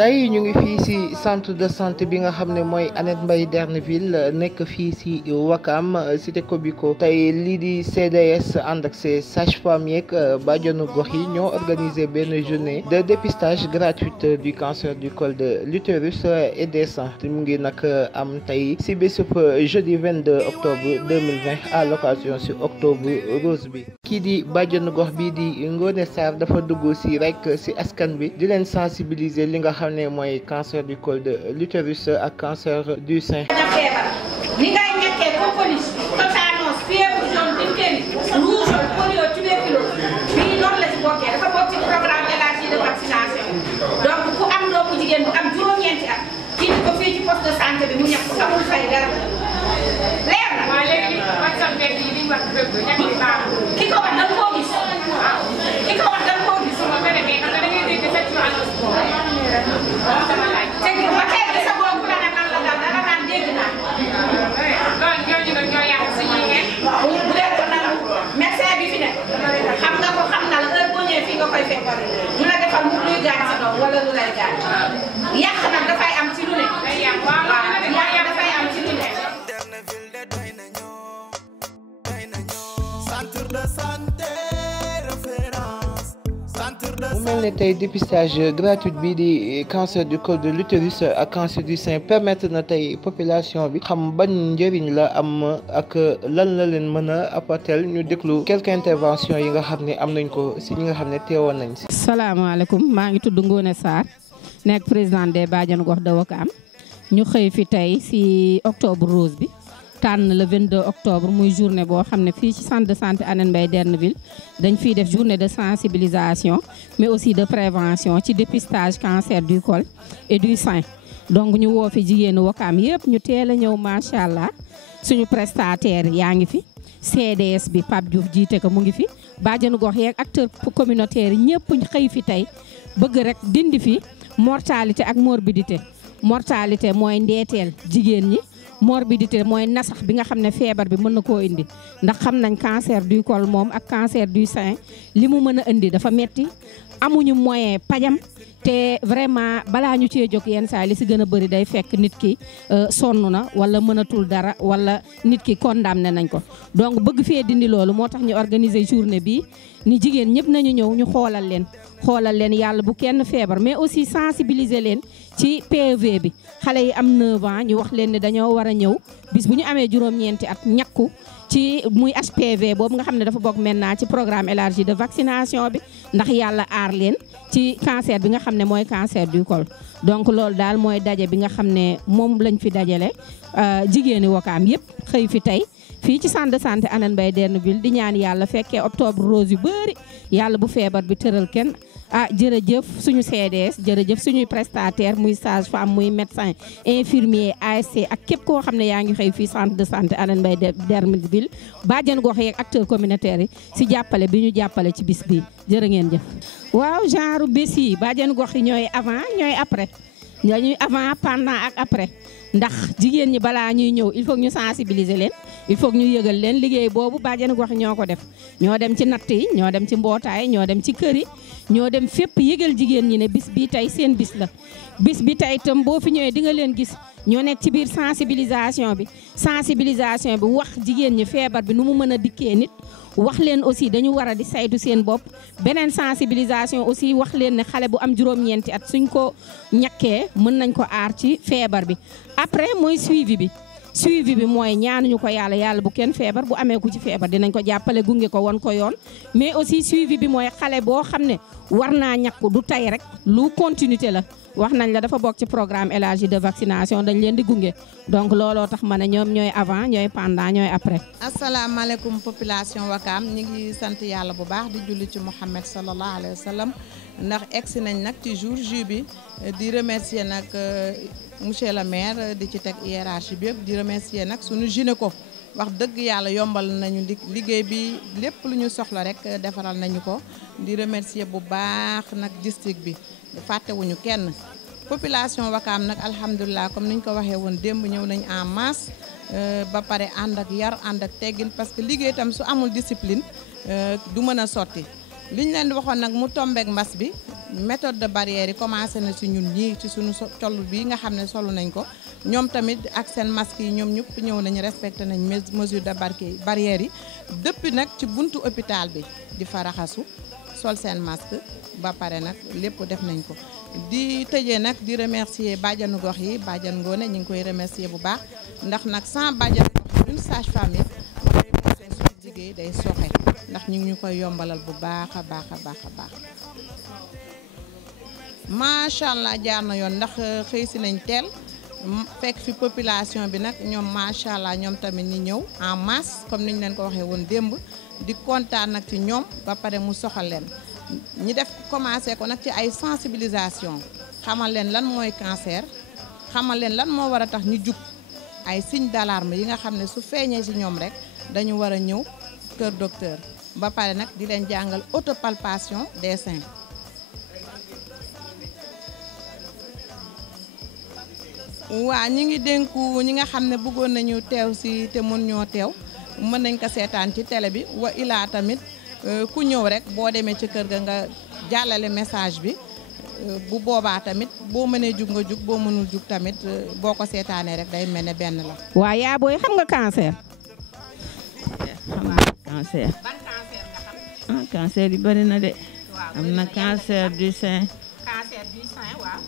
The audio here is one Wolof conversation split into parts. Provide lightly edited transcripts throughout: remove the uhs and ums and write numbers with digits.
tey ñu ngi fii ci centre de santé bi nga xam ne mooy Annette Mbaye Derneville nekk fii ci Ouakam cité Comico tey lii di CDS ànd ak ses sages-femmes yeeg bàjjenu gox yi ñoo organisé benn journée de dépistage gratuite du cancer du col de l'utérus et des seins mu ngi nag am tey ci bésub jeudi 22 octobre 2020 à l'occasion ci octobre rose bi kii di bàjjenu gox bi di Ngone Sarr dafa dugg ci rek ci askan bi di leen sensibiliser li nga xam ne mooy cancer du col de l'utérus ak cancer du sein. ni ngay nekkee propolis tétanos fièvre jaune diphtérie rougeole polio tuberculose bii noonu la ci bokkee dafa bokk ci programme élargi de vaccination donc ku am doomu jigéen bu am juróom-ñeenti at kii ko fii ci poste de santé bi mu ñàkk ko amul fay dara leer na. waaw léegi wàccal mbedd yi li ñu wax dëgg ñàkk bi baaxul. ki ko wax da nga koo gis. ki ko wax da nga koo gis. su ma ko demee xam nga da ngay dégg cette annonce te ba tey bi sa boobu la ne nan la dal dara naan dégg naa. loolu ñooñu nag ñoo yàq suñuy ngeen. bu dee ko nag médecin bi fi ne xam nga ko xam na la heure boo ñëwee fii nga koy fekk ñu la defal mu luy gaañ sa doom wala lu lay gaañ. yàq nag dafay am ci lu ne. day yàq waaw yàq dafay am ci lu ne. centre de santé référence. mu mel ne tey dépistage gratuit bii di cancer du col de l'utérus ak cancer du sein permettre na tey population bi xam ban njëriñ la am ak lan la leen mën a apporter ñu déglu quelques interventions yi nga xam ne am nañ ko si ñi nga xam ne teewoon nañ si. salaamaaleykum maa ngi tudd Ngone Sarr nekk présidente des bàjjenu gox de Ouakam ñu xëy fi tey si octobre rose bi. tànn le 22 octobre muy journée boo xam ne fii ci centre de santé Annette Mbaye Derneville dañ fiy def journée de sensibilisation mais aussi de prévention ci dépistage cancer du col et du sein donc ñu woo fi jigéenu Ouakam yëpp ñu teel a ñëw macha allah suñu prestataire yaa ngi fi CDS bi Pape Diouf jiite ko mu ngi fi bàjjenu gox yeeg acteur communautaire yi ñëpp xëy fi tey bëgg rek dindi fi mortalité ak morbidité mortalité mooy ndeeteel jigéen ñi morbidité mooy nasax bi nga xam ne feebar bi mën na koo indi ndax xam nañ cancer du col moom ak cancer du sein li mu mën a indi dafa metti amuñu moyen pajam te vraiment balaa ñu cee jóg yenn saa li si gën a bëri day fekk nit ki sonn na wala mënatul dara wala nit ki condamné nañ ko donc bëgg fee dindi loolu moo tax ñu organiser journée bi ni jigéen ñëpp nañu ñëw ñu xoolal leen yàlla bu kenn feebar mais aussi sensibiliser leen ci PV bi xale yi am 9 ans ñu wax leen ne dañoo war a ñëw bis bu ñu amee juróom-ñeenti at ñakku ci muy HPV boobu nga xam ne dafa bokk maintenant ci programme élargi de vaccination bi ndax yàlla aar leen ci cancer bi nga xam ne mooy cancer du col donc loolu daal mooy daje bi nga xam ne moom lañ fi dajale jigéeni Ouakam yëpp xëy fi tey fii ci centre de santé Annette Mbaye Derneville di ñaan yàlla fekkee octobre rose yu bëri yàlla bu feebar bi tëral kenn jërëjëf suñu CDS jërëjëf suñuy prestataire muy sage-femme muy médecin infirmier ASC ak képp koo xam ne yaa ngi xëy fii centre de santé Annette Mbaye Derneville bàjjen gox yeeg acteur communautaire yi si jàppale bi ñu jàppale ci bis bi jërë ngeen jëf. waaw genre bés yi bàjjen gox yi ñooy avant ñooy après ñooy avant pendant ak après ndax jigéen ñi balaa ñuy ñëw il faut ñu sensibiliser leen il faut ñu yëgal leen liggéey boobu bàjjen gox ñoo ko def ñoo dem ci natt yi ñoo dem ci mbootaay ñoo dem ci kër yi ñoo dem fépp yëgal jigéen ñi ne bis bi tey seen bis la bis bi tey itam boo fi ñëwee di nga leen gis ñoo nekk ci biir sensibilisation bi wax jigéen ñi feebar bi nu mu mën a dikkee nit wax leen aussi dañu war a di saytu seen bopp beneen sensibilisation aussi wax leen ne xale bu am juróom-ñeenti at suñ ko ñàkkee mën nañ ko aar ci feebar bi après mooy suivi bi mooy ñaanuñu ko yàlla bu kenn feebar bu amee ku ci feebar dinañ ko jàppale gunge ko won ko yoon mais aussi suivi bi mooy xale boo xam ne war naa ñàkku du tay rek lu continuité la wax nañ la dafa bokk ci programme élargi de vaccination dañ leen di gunge donc looloo tax ma ne ñoom ñooy avant ñooy pendant ñooy après. asalaamaaleykum population Ouakam ñi ngi sant yàlla bu baax di julli ci Mouhamed sallallahu alayhi wa sallam ndax egsi nañ nag ci jour J bi di remercier nag monsieur le maire di ci teg hiérarchie bi yëpp di remercier nag suñu gynéco wax dëgg yàlla yombal nañu liggéey bi lépp lu ñu soxla rek defaral nañu ko di remercier bu baax nag district bi fàttewuñu kenn population Ouakam nag alhamdulilah comme ni ñu ko waxee woon démb ñëw nañ en masse ba pare ànd ak yar ànd ak teggin parce que liggéey tam su amul discipline du mën a sotti liñ leen di waxoon nag mu tombeek mbas bi méthode de barrière yi commencé na ci ñun ñii ci suñu col bi nga xam ne solu nañ ko ñoom tamit ak seen masque yi ñoom ñëpp ñëw nañu respecté nañ mesure de barrière yi depuis nag ci buntu hôpital bi di fa raxasu sol seen masque ba pare nag lépp def nañ ko di tëjee nag di remercier bàjjanu gox yi bàjjan Ngoone ñu ngi koy remercier bu baax ndax nag sans bàjjanu gox yi une sage-femme yi suñu liggéey day soxe ndax ñu ngi ñu koy yombalal bu baax a baax a baax a baax macha allah jaar na yoon ndax xëy si nañ teel fekk fi population bi nag ñoom macha allah ñoom tamit ñi ñëw en masse comme niñ leen ko waxee woon démb di kontaan nag ci ñoom ba pare mu soxal leen ñi def commencé ko nag ci ay sensibilisation xamal leen lan mooy cancer xamal leen lan moo war a tax ñu jug ay signe d'alarme yi nga xam ne su feeñee ci ñoom rek dañu war a ñëw kër docteur ba pare nag di leen jàngal autopalpation des seins. waa ñi ngi dénku ñi nga xam ne bëggoon nañu teew ci te mën ñoo teew mën nañ ko seetaan ci télé bi wa ilaa tamit ku ñëw rek boo demee ci kër ga nga jàllale message bi bu boobaa tamit boo mënee jug nga jug boo mënul jug tamit boo ko seetaanee rek day mel ne benn la. waa yaa booy xam nga cancer. xam nga cancer. ban cancer nga xam. ah cancer yi bari na de. am na cancer du sein. cancer du sein waaw.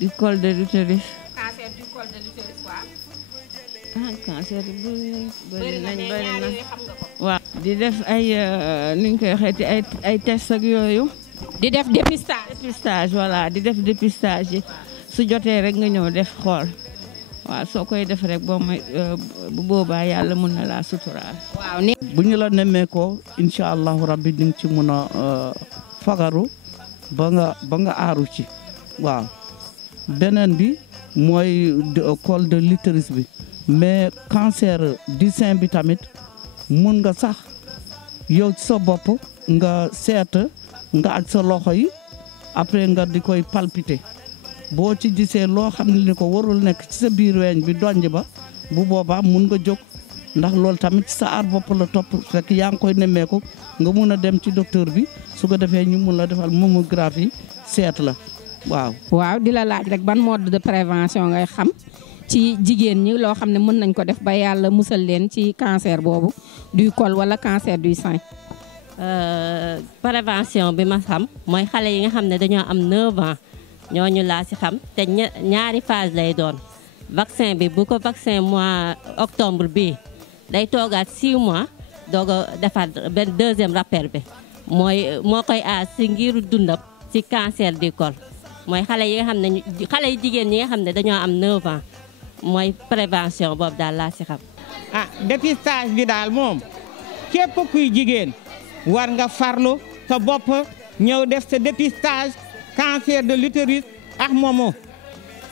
du col de l'utérus. cancer du col de l'utérus waaw. ah cancer yi bari nañ bari na. xam nga ko. waaw di def ay nuñ koy waxeeti ay test ak yooyu. di def dépistage. dépistage voilà di def dépistage yi su jotee rek nga ñëw def xool waaw soo koy def rek boo may bu boobaa yàlla mën na laa suturaal. waaw ni bu ñu la nemmeekoo incha allahu rabbi di nga ci mën a fagaru ba nga aaru ci waaw beneen bi mooy col de l'utérus bi mais cancer du sein bi tamit mun nga sax yow ci sa bopp nga seet nga ak sa loxo yi après nga di koy palpiter boo ci gisee loo xam ne ni ko warul nekk ci sa biir weñ bi donj ba bu boobaa mun nga jóg ndax loolu tamit ci sa aar bopp la topp fekk yaa ngi koy nemmeeku nga mun a dem ci docteur bi su ko defee ñu mun la defal mammographie seet la waaw. waaw di la laaj rek ban mode de prévention ngay xam ci jigéen ñi loo xam ne mën nañ ko def ba yàlla musal leen ci cancer boobu du col wala cancer du sein. prévention bi ma xam mooy xale yi nga xam ne dañoo am 9 ans ñooñu laa ci xam te ñaari phase lay doon vaccin bi bu ko vaccin mois octobre bii day toogaat 6 mois doog a defaat benn deuxième rappel bi moo koy aar ci ngiru dundam ci cancer du col mooy xale yi nga xam ne xale yi jigéen ñi nga xam ne dañoo am 9 ans mooy prévention boobu daal laa ci xam. ah dépistage bi daal moom képp kuy jigéen war nga farlu sa bopp ñëw def sa dépistage cancer de l'utérus ak moomu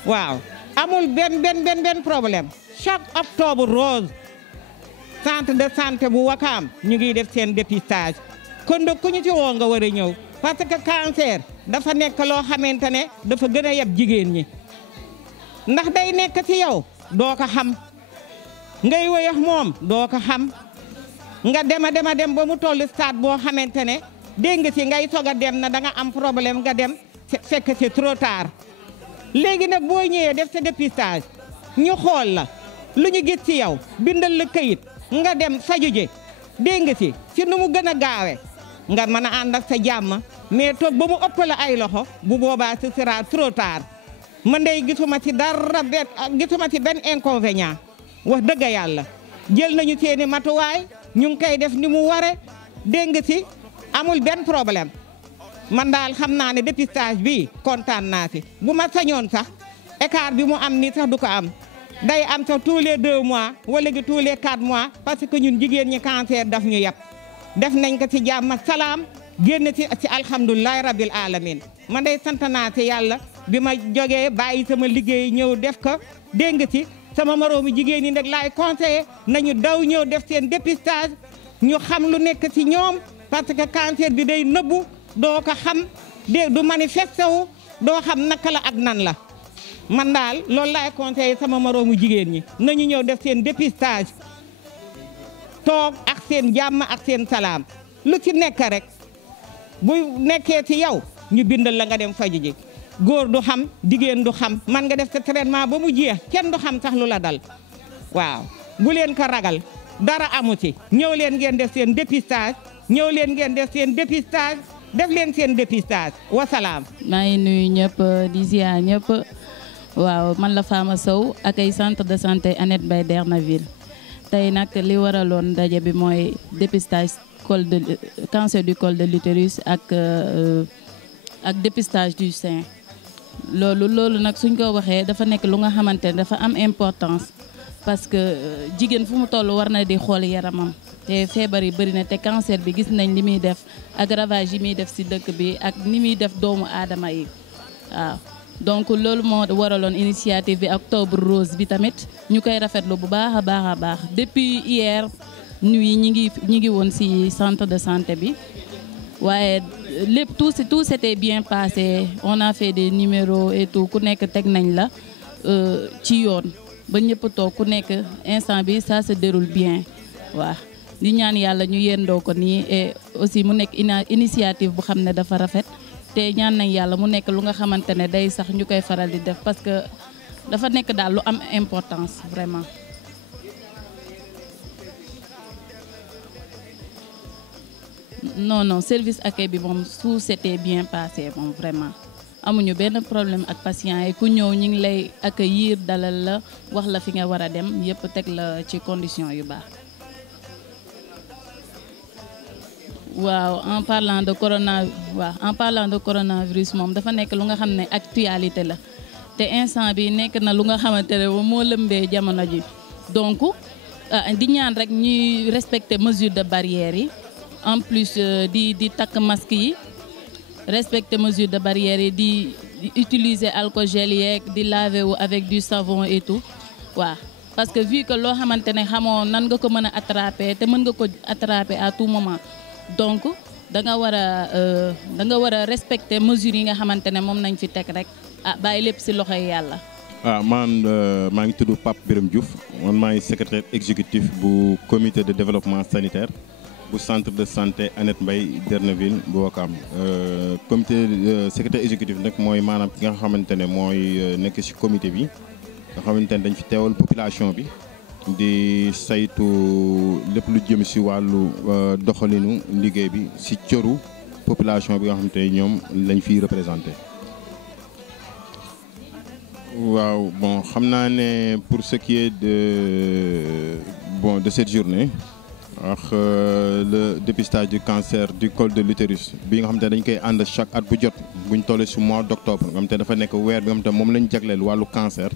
waaw amul benn problème chaque octobre rose centre de santé bu Wakaam ñu ngi def seen dépistage kon nag ku ñu ci woo nga war a ñëw parce que cancer dafa nekk loo xamante ne dafa gën a yeb jigéen ñi ndax day nekk ci yow doo ko xam ngay wéyax moom doo ko xam nga dem ba mu toll stade boo xamante ne dégg nga ci ngay soog a dem na da nga am problème nga dem fekk c'est trop tard léegi nag boo ñëwee def sa dépistage ñu xool la lu ñu gis ci yow bindal la këyit nga dem faju ji dégg nga ci nu mu gën a gaawe nga mën a ànd ak sa jàmm mais toog ba mu ëpp la ay loxo bu boobaa ce sera trop tard man day gisuma ci dara gisuma ci benn inconvénient wax dëgg yàlla jël nañu seeni matuwaay ñu ngi koy def ni mu ware dégg nga ci amul benn problème man daal xam naa ne dépistage bi kontaan naa ci bu ma sañoon sax écart bi mu am ni sax du ko am day am sax tous les 2 mois wala gi tous les 4 mois parce que ñun jigéen ñi cancer daf ñu yab def nañ ko ci jàmm ak salaam génn ci alhamdulilahi rabil alamin man day sant naa ci yàlla bi ma jógee bàyyi sama liggéey ñëw def ko dégg nga ci sama moroomu jigéen ñi nag laay conseillé nañu daw ñëw def seen dépistage ñu xam lu nekk ci ñoom parce que cancer bi day nëbbu doo ko xam du manifesté wu doo xam naka la ak nan la man daal loolu laay conseillé sama moroomu jigéen ñi nañu ñëw def seen dépistage toog ak seen jàmm ak seen salaam lu ci nekk rek bu nekkee ci yow ñu bindal la nga dem faju ji góor du xam jigéen du xam man nga def sa traitement ba mu jeex kenn du xam sax lu la dal waaw bu leen ko ragal dara amu ci ñëw leen ngeen def seen dépistage ñëw leen ngeen def seen dépistage def leen seen dépistage wasalaam. maa ngi nuyu ñëpp di ziar ñëpp waaw man la Fama Sow ak ay centre de santé Annette Mbaye Dernaville tey nag li waraloon ndaje bi mooy dépistage cancer du col de l'utérus ak dépistage du sein loolu nag suñ ko waxee dafa nekk lu nga xamante ne dafa am importance parce que jigéen fu mu toll war na di xool yaramam te feebar yi bëri na te cancer bi gis nañ li muy def ak ravage yi muy def ci dëkk bi ak ni muy def doomu aadama yi waaw donc loolu moo waraloon initiative bi octobre rose bi tamit ñu koy rafetlu bu baax a baax a baax depuis hier nuit ñi ngi woon ci centre de santé bi waaye lépp tout s'était bien passé on a fait des numéros et tout ku nekk teg nañ la ci yoon ba ñëpp toog ku nekk instant bi ça se déroule bien waaw di ñaan yàlla ñu yendoo ko nii et aussi mu nekk initiative bu xam ne dafa rafet te ñaan nañ yàlla mu nekk lu nga xamante ne day sax ñu koy faral di def parce que dafa nekk daal lu am importance vraiment. non service accueil bi moom tout s'était bien passé moom vraiment amuñu benn problème ak patient yi ku ñëw ñu ngi lay accueillir dalal la wax la fi nga war a dem yëpp teg la ci condition yu baax. waaw en parlant de coronavirus moom dafa nekk lu nga xam ne actualité la te instant bi nekk na lu nga xamante ne moo lëmbee jamono ji donc di ñaan rek ñuy respecter mesures de barrière yi en plus di takk masque yi respecter mesures de barrière yi di utiliser alcool gel yeeg di laver wu avec du savon et tout waaw parce que vu que loo xamante ne xamoo nan nga ko mën a attraper te mën nga ko attraper à tout moment donc da nga war a respecter mesures yi nga xamante ne moom nañ fi teg rek bàyyi lépp ci loxoy yàlla. man maa ngi tudd Pape Birame Diouf man maa ngi secrétaire exécutif bu comité de développement sanitaire bu centre de santé Annette Mbaye Dernaville bu Ouakam comité secrétaire exécutif nag mooy maanaam ki nga xamante ne mooy nekk ci comité bi nga xamante ne dañ fi teewal population bi. di saytu lépp lu jëm ci wàllu doxalinu liggéey bi ci cëru population bi nga xam te ñoom lañ fiy représenté. waaw bon xam naa ne pour ce qui est de cette journée ak le dépistage du cancer du col de l'utérus bi nga xam te dañ koy ànd chaque at bu jot buñ tollee ci mois d'octobre nga xam te dafa nekk weer bi nga xam te moom lañ jagleel wàllu cancer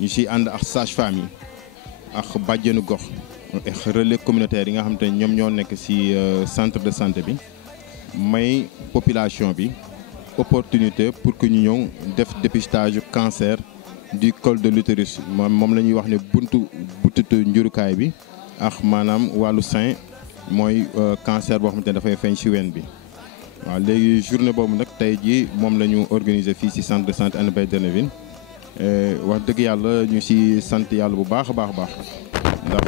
ñu ciy ànd ak sage-femme yi. ak bàjjenu gox ak relais communautaire yi nga xam te ñoom ñoo nekk ci centre de santé bi may population bi opportunité pour que ñu ñëw def dépistage cancer du col de l'utérus moom la ñuy wax ne butitu njurukaay bi ak maanaam wàllu sein mooy cancer boo xamante ne dafay feeñ ci ween bi waaw léegi journée boobu nag tey jii moom la ñu organiser fii ci centre de santé Annette Mbaye Dernaville wax dëgg yàlla ñu ci sant yàlla bu baax a baax ndax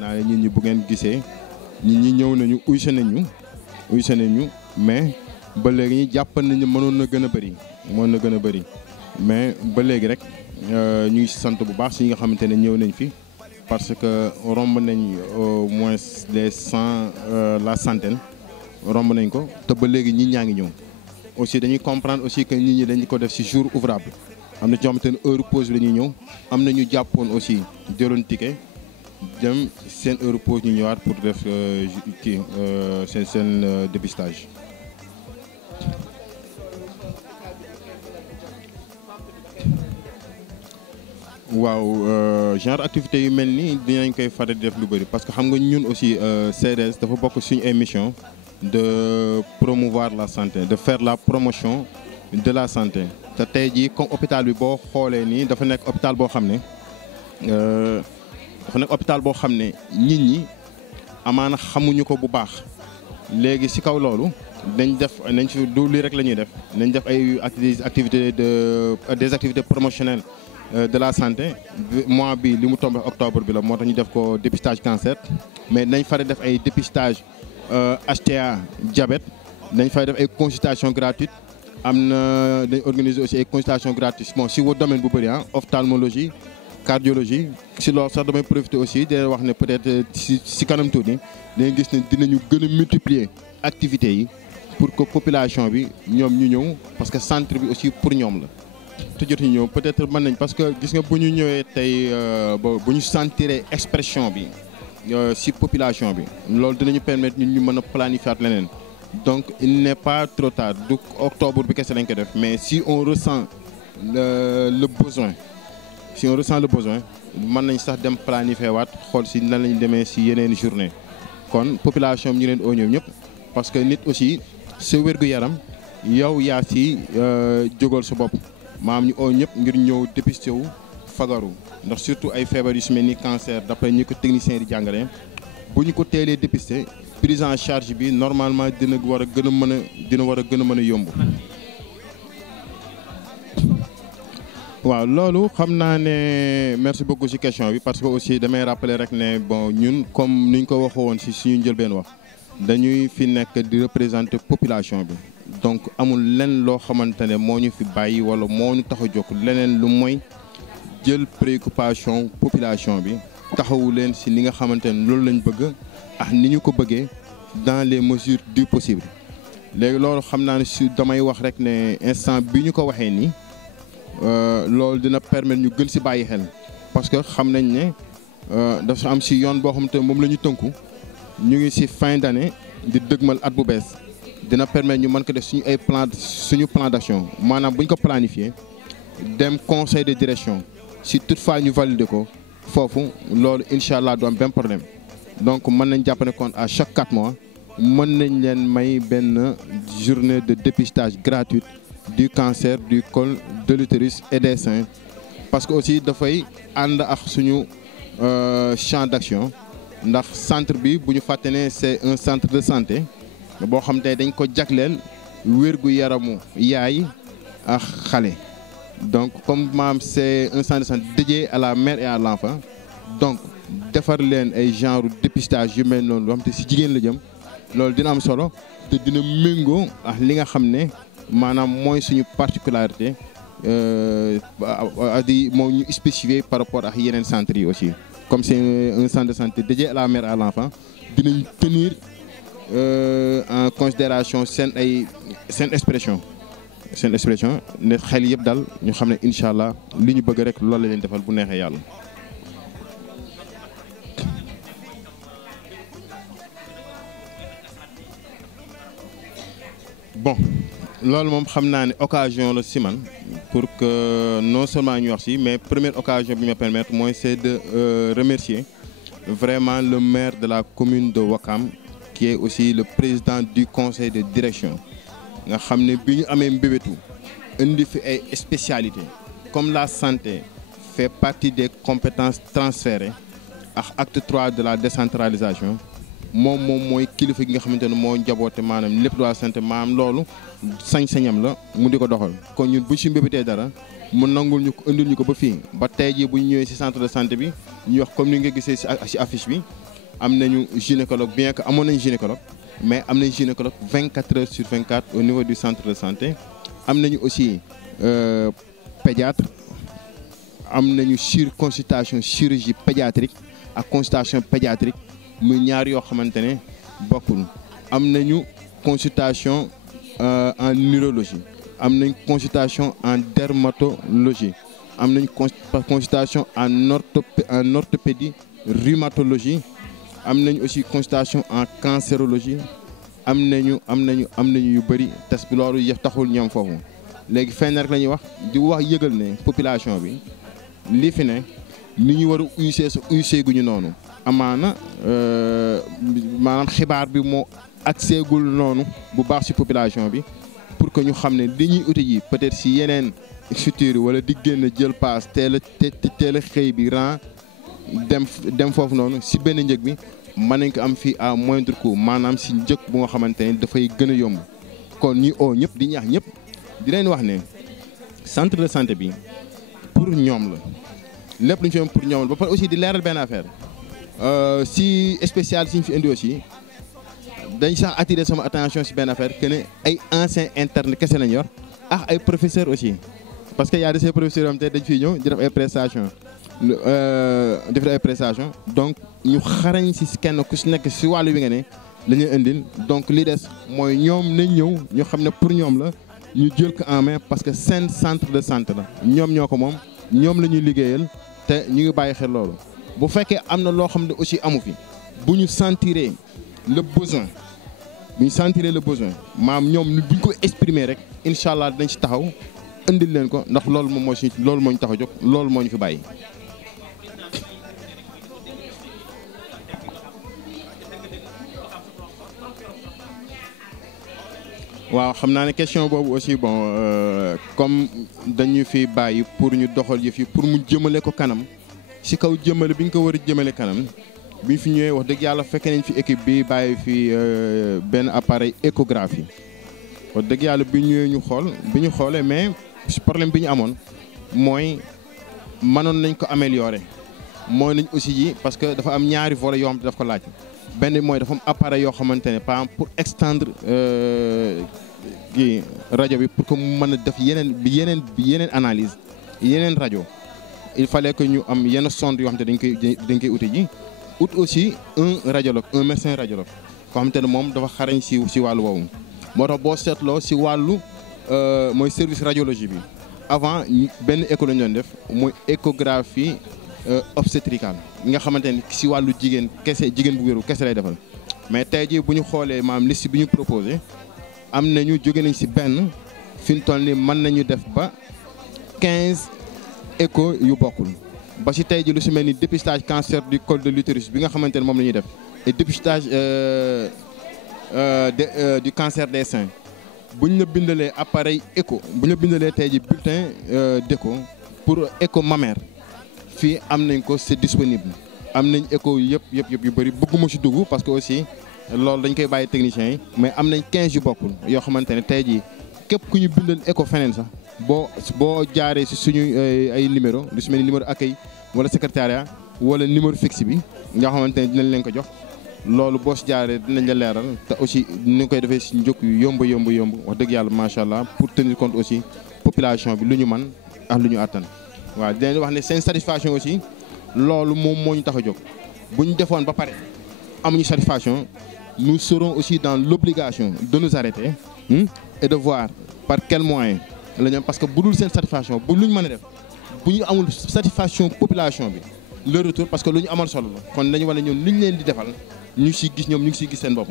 naa nit ñi bu ngeen gisee nit ñi ñëw nañu uyse nañu mais ba léegi ñi jàpp nañu mënoon na gën a bëri mais ba léegi rek ñu ngi sant bu baax ci ñi nga xamante ne ñëw nañ fi parce que romb nañ au moins les 100 la centaine romb nañ ko te ba léegi ñi ñaa ngi ñëw aussi dañuy comprendre aussi que nit ñi dañ ko def ci jour ouvrable am na ci xamante ne heure pause bi la ñuy ñëw am na ñu jàppoon aussi jëloon ticket dem seen heure pause ñu ñëwaat pour def seen dépistage. waaw genre activité yu mel nii dinañ koy faral di def lu bari parce que xam nga ñun aussi CDS dafa bokk suñu émission de promouvoir la santé de faire la promotion de la santé te tey jii comme hôpital bi boo xoolee nii dafa nekk hôpital boo xam ne nit ñi amaana xamuñu ko bu baax léegi ci kaw loolu nañ fi du lii rek la ñuy def nañ def ay activités des activités promotionnelles de la santé mois bi li mu tombé octobre bi la moo tax ñu def ko dépistage cancer mais nañ fari def ay dépistage HTA diabète dañ fay def ay consultations gratuites am na dañ organiser aussi ay consultations gratuites bon si votre domaine bu bëri ophtalmologie cardiologie si loolu sax damay profiter aussi di wax ne peut-être si kanam tuuti dañuy gis ne dinañu gën a multiplier activités yi pour que population bi ñoom ñu ñëw parce que centre bi aussi pour ñoom la te jotuñu ñëw peut-être mën nañ parce que gis nga bu ñu ñëwee tey bu ñu sentiree expression bi si population bi loolu dinañu permettre ñun ñu mën a planifier leneen donc il n'est pas trop tard du octobre bi kese lañ ko def mais si on ressent le besoin mën nañ sax dem planifier waat xool si nan lañ demee si yeneen journée kon population bi ñu leen oo ñoom ñëpp parce que nit aussi sa wér-gu-yaram yow yaa si jógal sa bopp maam ñu oo ñëpp ngir ñëw dépisté wu fagaru ndax surtout ay feebar yu su mel ni cancer d'après ñi ko technicien di jàngale bu ñu ko teelee dépisté prise en charge bi normalement dina war a gën a mën a yomb. waaw loolu xam naa ne merci beaucoup ci question bi parce que aussi damay rappeler rek ne bon ñun comme ni ñu ko waxee woon ci suñu njëlbeen wax dañuy fi nekk di représenter population bi donc amul lenn loo xamante ne moo ñu fi bàyyi wala moo ñu tax a jóg leneen lu mooy jël préoccupation population bi taxawu leen ci li nga xamante ne loolu lañ bëgg ak ni ñu ko bëggee dans les mesures du possible léegi loolu xam naa ne si damay wax rek ne instant bi ñu ko waxee nii loolu dina permettre ñu gën ci bàyyi xel parce que xam nañ ne dafa am ci yoon boo xamante ne moom la ñu tënku ñu ngi ci fin d'année di dëgmal at bu bees dina permettre ñu mën ko def suñu plan d'action maanaam bu ñu ko planifier dem conseil de direction si toutefois ñu valider ko foofu loolu incha allah du am benn problème donc mën nañ jàpp ne kon à chaque 4 mois mën nañ leen may benn journée de dépistage gratuite du cancer du col de l'utérus et des seins parce que aussi dafay ànd ak suñu champ d'action ndax centre bi bu ñu fàtte ne c'est un centre de santé boo xam te dañ ko jagleel wérgu yaramu yaay ak xale donc comme maam c'est un centre de santé dédié à la mère et à l'enfant donc defar leen ay genre dépistage yu mel noonu loo xam te ci jigéen la jëm loolu dina am solo te dina méngoo ak li nga xam ne maanaam mooy suñu particularité di moo ñu spécifié par rapport ak yeneen centres yi aussi comme c'est un centre de santé dédié à la mère et à l'enfant dinañ tenir en considération seen expression ne xel yëpp daal ñu xam ne incha allah li ñu bëgg rek loolu la leen defal bu neexee yàlla. bon loolu moom xam naa ne occasion la si man pour que non seulement ñu wax si mais première occasion bi ma permettre mooy c'est de remercier vraiment le maire de la commune de Ouakam qui est aussi le président du conseil de direction nga xam ne bi ñu amee mbébétu indi fi ay spécialités comme la santé fait partie des compétences transférées ak acte 3 de la décentralisation moom mooy kilifa gi nga xamante ne moo njaboote maanaam lépp loo santé maanaam loolu sañ-sañam la mu di ko doxal kon ñun bu ci mbébétee dara mu nangul ñu ko indil ñu ko ba fii ba tey jii bu ñu ñëwee ci centre de santé bi ñu wax comme ni nga gisee ci affiche bi am nañu gynécologue bien que amoon nañu gynécologue mais am nañu gynécologue 24 heures sur 24 au niveau du centre de santé am nañu aussi pédiatre am nañu consultation chirurgie pédiatrique ak consultation pédiatrique muy ñaar yoo xamante ne bokkul am nañu consultation en neurologie am nañ consultation en dermatologie am nañ consultation en orthopédie rhumatologie am nañ aussi consultation en cancérologie am nañu yu bëri test bi loolu yëf taxul ñoom foofu léegi fenn rek la ñuy wax di wax yëgal ne population bi lii fi ne ni ñu war a uyusee guñu noonu amaana maanaam xibaar bi moo accès-gul noonu bu baax ci population bi pour que ñu xam ne li ñuy uti ji peut-être ci yeneen structure wala di génn jël paas teel a xëy bi ran dem foofu noonu ci benn njëg bi mën nañ ko am fii à moindre coût maanaam ci njëg bu nga xamante ne dafay gën a yomb kon ñi oo ñëpp di ñaax ñëpp di leen wax ne centre de santé bi pour ñoom la lépp lu ñu fi am pour ñoom la ba pare aussi di leeral benn affaire ci spécial si ñu fi indi aussi dañ sax attirer sama attention ci benn affaire que ne ay anciens internes kese lañ yor ak ay professeurs aussi parce que y a de ces professeurs yoo xam te dañ fiy ñëw di def ay prestations donc ñu xarañ ci kenn ku ci nekk ci wàllu wi nga ne la ñuy indil donc li des mooy ñoom nañ ñëw ñu xam ne pour ñoom la ñu jël ko en main parce que seen centre de santé la ñoom ñoo ko moom ñoom la ñuy liggéeyal te ñu ngi bàyyi xel loolu bu fekkee am na loo xam ne aussi amu fi bu ñu sentiree le besoin maam ñoom bu ñu ko exprimer rek incha allah dinañ ci taxaw indil leen ko ndax loolu moom moo ñu tax a jóg loolu moo ñu fi bàyyi. waaw xam naa ne question boobu aussi bon comme dañu fi bàyyi pour ñu doxal yëf yi pour mu jëmale ko kanam ci kaw jëmale bi ñu ko war a jëmale kanam bi ñu fi ñëwee wax dëgg yàlla fekke nañ fi équipe bi bàyyi fi benn appareil échographie wax dëgg yàlla bi ñëwee ñu xoolee mais problème bi ñu amoon mooy mënoon nañ ko améliorer mooy nañ aussi yi parce que dafa am ñaari volets yoo xam te daf ko laaj benn mooy dafa am appareil yoo xamante ne par exemple pour extendre kii rajo bi pour que mu mën a def yeneen analyse yeneen rajo il fallait que ñu am yenn sonde yoo xam te dañ koy uti ji ut aussi un radiologue un médecin radiologue koo xam te ne moom dafa xarañ si wàllu woowu moo tax boo seetloo si wàllu mooy service radiologie bi avant benn écho la ñu doon def mooy échographie obstétricale nga xamante ne si wàllu jigéen bu wéru kese lay defal mais tey jii bu ñu xoolee maam liste bi ñu proposé am nañu jóge nañ si benn fi ñu toll nii mën nañu def ba 15 écho yu bokkul ba si tey jii lu si mel ni dépistage cancer du col de l'utérus bi nga xamante ne moom la ñuy def et dépistage du cancer des seins bu ñu la bindalee appareil écho bu ñu la bindalee tey jii bulletin d'écho pour écho mammaire fii am nañ ko c'est disponible am nañ écho yëpp yu bëri bëgguma si dugg parce que aussi loolu dañ koy bàyyi techniciens yi mais am nañ 15 yu bokkul yoo xamante ne tey jii képp ku ñu bindal écho feneen sax boo jaaree si suñu ay numéro lu si mel ni numéro accueil wala secrétariat wala numéro fixe bi nga xamante ne dinañ leen ko jox loolu boo si jaaree dinañ la leeral te aussi ni koy defee si njëkk yu yomb wax dëgg yàlla macha allah pour tenir compte aussi population bi lu ñu mën ak lu ñu attan. waaw dinañ wax ne seen satisfaction aussi loolu moom moo ñu tax a jóg bu ñu defoon ba pare amuñu satisfaction nous serons aussi dans l'obligation de nous arrêter et de voir par quel moyen la ñu parce que bu dul seen satisfaction bu lu ñu mën a def bu ñu amul satisfaction population bi le retour parce que lu ñu amal solo la kon dañu war ne ñoom li ñu leen di defal ñu ngi siy gis ñoom ñu ngi siy gis seen bopp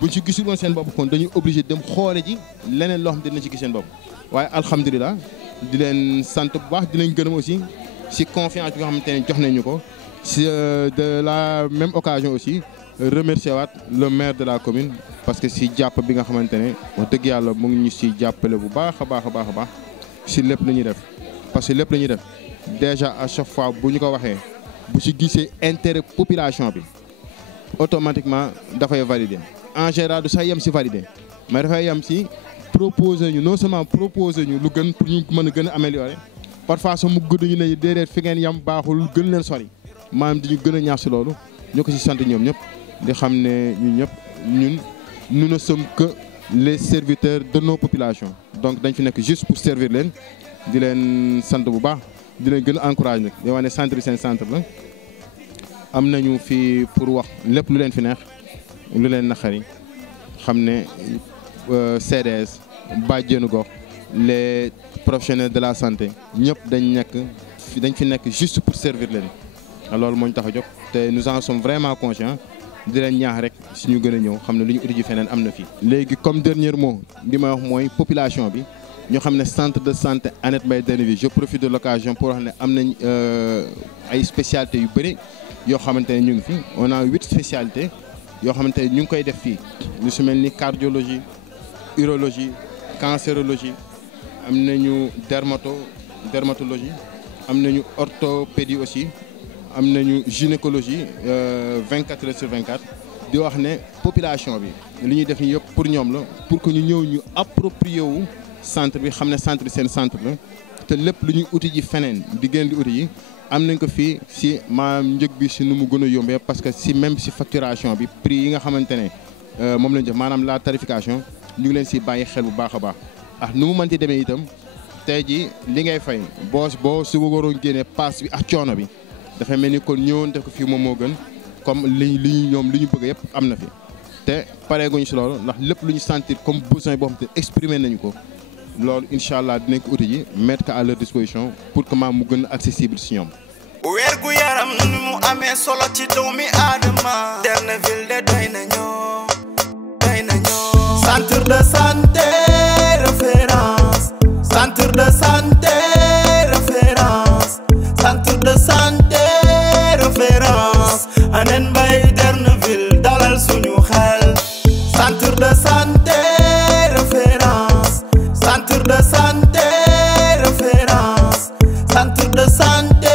bu ñu si gisul woon seen bopp kon dañuy obligé dem xoole ji leneen loo xam ne dinañ si gis seen bopp waaye alhamdulilah di leen sant bu baax di leen gërëm aussi si confiance bi nga xamante ne jox nañu ko si de la même occasion aussi remercier waat le maire de la commune parce que si jàpp bi nga xamante ne wax dëgg yàlla mu ngi ñu si jàppale bu baax a baax si lépp la ñuy def parce que lépp la ñuy def déjà à chaque fois bu ñu ko waxee bu si gisee intérêt population bi automatiquement dafay valider en général du sax yem si valider mais dafay yem si proposer ñu non seulement proposer ñu lu gën pour ñu mën a gën a améliorer parfois sax mu gën ñu ne déedéet fi ngeen yem baaxul gën leen sori maanaam di ñu gën a ñaax si loolu ñu ko si sant ñoom ñëpp di xam ne ñun nous ne sommes que les serviteurs de nos populations donc dañ fi nekk juste pour servir leen di leen sant bu baax di leen gën a encourager nag di wax ne centre bi seen centre la am nañu fi pour wax lépp lu leen fi neex lu leen naqari xam ne CDS bàjjenu gox les professionnels de la santé ñëpp dañ fi nekk juste pour servir leen loolu moo ñu tax a jóg te nous en sommes vraiment conscients di leen ñaax rek si ñu gën a ñëw xam ne lu ñu uti ji feneen am na fi. léegi comme dernier mot li may wax mooy population bi ñu xam ne centre de santé Annette Mbaye Derneville je profite de l'occasion pour wax ne am nañ ay spécialités yu bëri yoo xamante ne ñu ngi fi on a 8 spécialités yoo xamante ne ñu ngi koy def fii lu su mel ni cardiologie urologie cancérologie am nañu dermatologie am nañu orthopédie aussi am nañu gynécologie 24 heures sur 24 di wax ne population bi li ñuy def nii yëpp pour ñoom la pour que ñu ñëw ñu approprier wu centre bi xam ne centre bi seen centre la te lépp lu ñuy uti ji feneen di gën di uti ji am nañ ko fii si maanaam njëg bi si nu mu gën a yombee parce que si même si facturation bi prix yi nga xamante ne moom lañ def maanaam la tarification ñu ngi leen si bàyyi xel bu baax a baax ah nu mu mënti demee itam tey jii li ngay fay boo su waroon génnee paas bi ak coono bi dafay mel ni kon ñëwoon def ko fii moom moo gën comme li ñu bëgg yëpp am na fi te pareeguñu si loolu ndax lépp lu ñu sentir comme besoin boo xam te exprimer nañu ko loolu incha allah dinañ ko uti ji mettre ko à leur disposition pour que mu gën a accessible si ñoom. weer gu yaram ni mu amee solo ci doomi aadama Derneville de doy nañoo centre de santé référence centre de santé référence centre de santé référence Aneth Mbaye Derneville dalal suñu xel centre de santé référence centre de santé référence centre de santé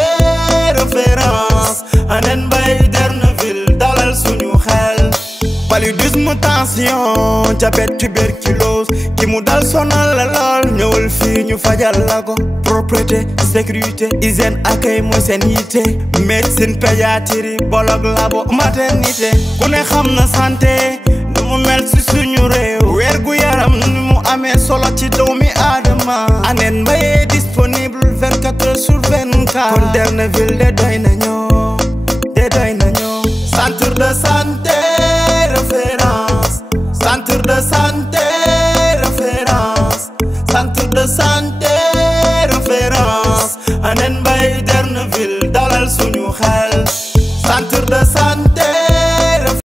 référence Aneth Mbaye Derneville dalal suñu xel paludisme tension diabète tuberculose ki mu dal sonal la lool ñëwal fii ñu fajal la ko propreté sécurité hygiène accueil mooy seen yitte médecine pédiatrie bologue labo maternité ku ne xam na santé nu mu mel ci suñu réew weer gu yaram nu mu amee solo ci doomi aadama Aneth Mbaye disponible 24 heures sur 24 kon Derneville de doy nañoo centre de santé référence centre de santé référence centre de santé référence Aneth Mbaye Derneville dalal suñu xel centre de santé